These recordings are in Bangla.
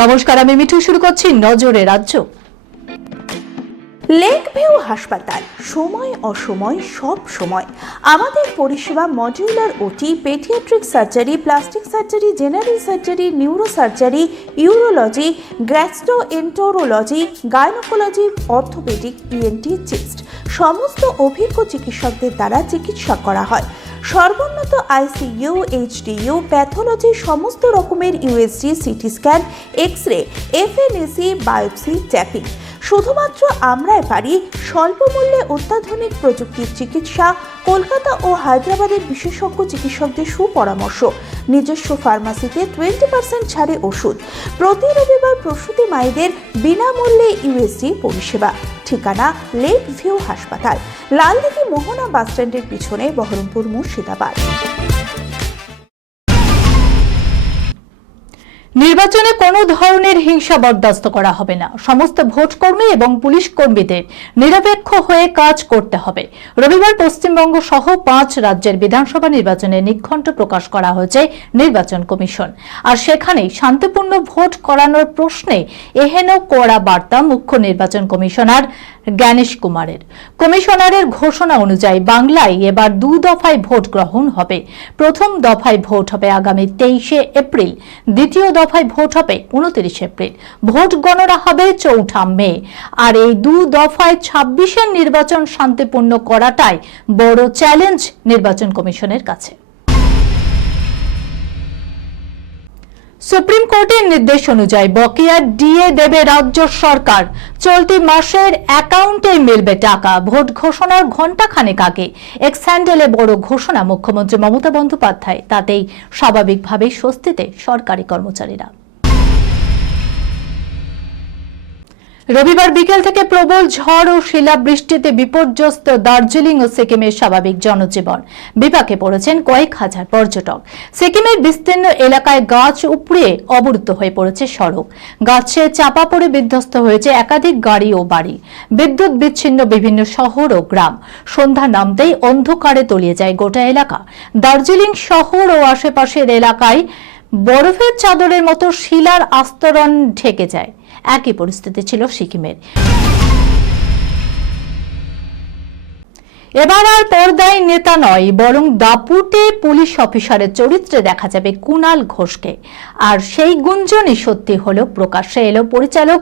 নমস্কার, আমি মিঠু। শুরু করছি নজরে রাজ্য। লেক ভিউ হাসপাতাল, সময় অসময় সব সময় আমাদের পরিষেবা modular OT, paediatric surgery, plastic surgery, general surgery, neuro surgery, urology, gastroenterology, gynaecology, orthopaedic, ENT, chest সমস্ত অভিজ্ঞ চিকিৎসকদের দ্বারা চিকিৎসা করা হয়। সর্বোন্নত আইসিইউ, এইচডিইউ, প্যাথোলজি, সমস্ত রকমের USG, CT scan, X ray, FNAC, biopsy, tapping. শুধুমাত্র আমরাই পারি স্বল্প মূল্যে অত্যাধুনিক প্রযুক্তির চিকিৎসা, কলকাতা ও হায়দ্রাবাদের বিশেষজ্ঞ চিকিৎসকদের সুপরামর্শ, নিজস্ব ফার্মাসিতে 20% ছাড়ে ওষুধ, প্রতি রবিবার প্রসূতি মায়েদের বিনামূল্যে ইউএসজি পরিষেবা। ঠিকানা লেক ভিউ হাসপাতাল, লালদিঘি মোহনা বাসস্ট্যান্ডের পিছনে, বহরমপুর, মুর্শিদাবাদ। নির্বাচনে কোনো ধরনের হিংসা বরদাস্ত করা হবে না। সমস্ত ভোটকর্মী এবং পুলিশ কর্মীদের নিরপেক্ষ হয়ে কাজ করতে হবে। রবিবার পশ্চিমবঙ্গ সহ 5 রাজ্যের বিধানসভা নির্বাচনে নির্ঘণ্ট প্রকাশ করা হয়েছে নির্বাচন কমিশন। আর সেখানেই শান্তিপূর্ণ ভোট করানোর প্রশ্নে এহেন কড়া বার্তা মুখ্য নির্বাচন কমিশনার জ্ঞানেশ কুমারের। কমিশনারের ঘোষণা অনুযায়ী বাংলায় এবার 2 দফায় ভোট গ্রহণ হবে। প্রথম দফায় ভোট হবে আগামী 23শে এপ্রিল, দ্বিতীয় দফায় ভোট হবে 29 এপ্রিল। ভোট গণনা হবে 4 মে। আর এই 2 দফায় 26-এর নির্বাচন শান্তিপূর্ণ করাটাই বড় চ্যালেঞ্জ নির্বাচন কমিশনের কাছে। সুপ্রিম কোর্টের নির্দেশ অনুযায়ী বকেয়া ডিএ দেবে রাজ্য সরকার। চলতি মাসের অ্যাকাউন্টে মিলবে টাকা। ভোট ঘোষণার ঘণ্টাখানেক আগে এক্স হ্যান্ডেলে বড় ঘোষণা মুখ্যমন্ত্রী মমতা বন্দ্যোপাধ্যায়। তাতেই স্বাভাবিকভাবেই স্বস্তিতে সরকারি কর্মচারীরা। রবিবার বিকেল থেকে প্রবল ঝড় ও শিলাবৃষ্টিতে বিপর্যস্ত দার্জিলিং ও সিকিমের স্বাভাবিক জনজীবন। বিপাকে পড়েছেন কয়েক হাজার পর্যটক। সিকিমের বিস্তীর্ণ এলাকায় গাছ উপড়ে অবরুদ্ধ হয়ে পড়েছে সড়ক। গাছে চাপা পড়ে বিধ্বস্ত হয়েছে একাধিক গাড়ি ও বাড়ি। বিদ্যুৎ বিচ্ছিন্ন বিভিন্ন শহর ও গ্রাম। সন্ধ্যা নামতেই অন্ধকারে তলিয়ে যায় গোটা এলাকা। দার্জিলিং শহর ও আশেপাশের এলাকায় বরফের চাদরের মতো শিলার আস্তরণ ঢেকে যায়। একই পরিস্থিতি ছিল সিকিমের। এবার আর পর্দায় নেতা নয়, বরং দাপুটে পুলিশ অফিসারের চরিত্রে দেখা যাবে কুণাল ঘোষকে। আর সেই গুঞ্জনই সত্যি হলো, প্রকাশ্যে এলো পরিচালক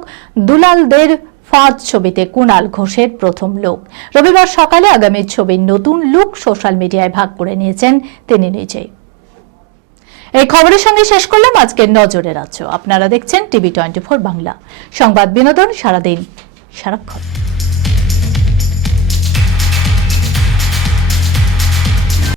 দুলালদের ফাঁদ ছবিতে কুণাল ঘোষের প্রথম লুক। রবিবার সকালে আগামী ছবির নতুন লুক সোশ্যাল মিডিয়ায় ভাগ করে নিয়েছেন তিনি নিজেই। এই খবরের সঙ্গে শেষ করলাম আজকের নজরে রাজ্য। আপনারা দেখছেন টিভি 24 বাংলা, সংবাদ বিনোদন সারাদিন সারাক্ষণ।